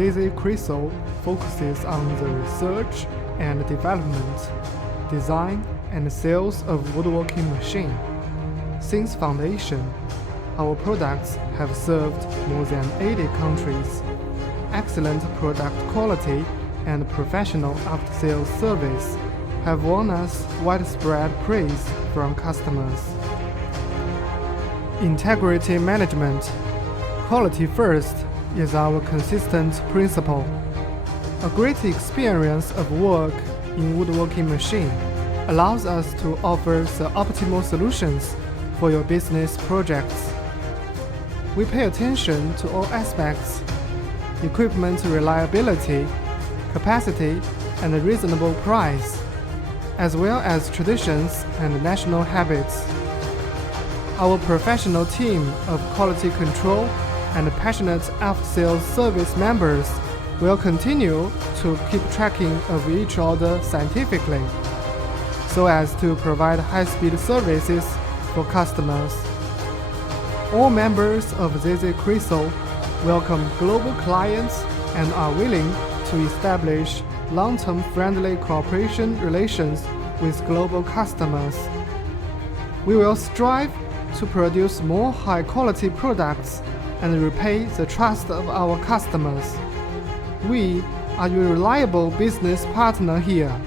ZZ Crystal focuses on the research and development, design and sales of woodworking machines. Since foundation, our products have served more than 80 countries. Excellent product quality and professional after-sales service have won us widespread praise from customers. Integrity management. Quality first is our consistent principle. A great experience of work in woodworking machine allows us to offer the optimal solutions for your business projects. We pay attention to all aspects: equipment reliability, capacity, and a reasonable price, as well as traditions and national habits. Our professional team of quality control and passionate after-sales service members will continue to keep tracking of each order scientifically, so as to provide high-speed services for customers. All members of ZZ Crystal welcome global clients and are willing to establish long-term friendly cooperation relations with global customers. We will strive to produce more high-quality products and repay the trust of our customers. We are your reliable business partner here.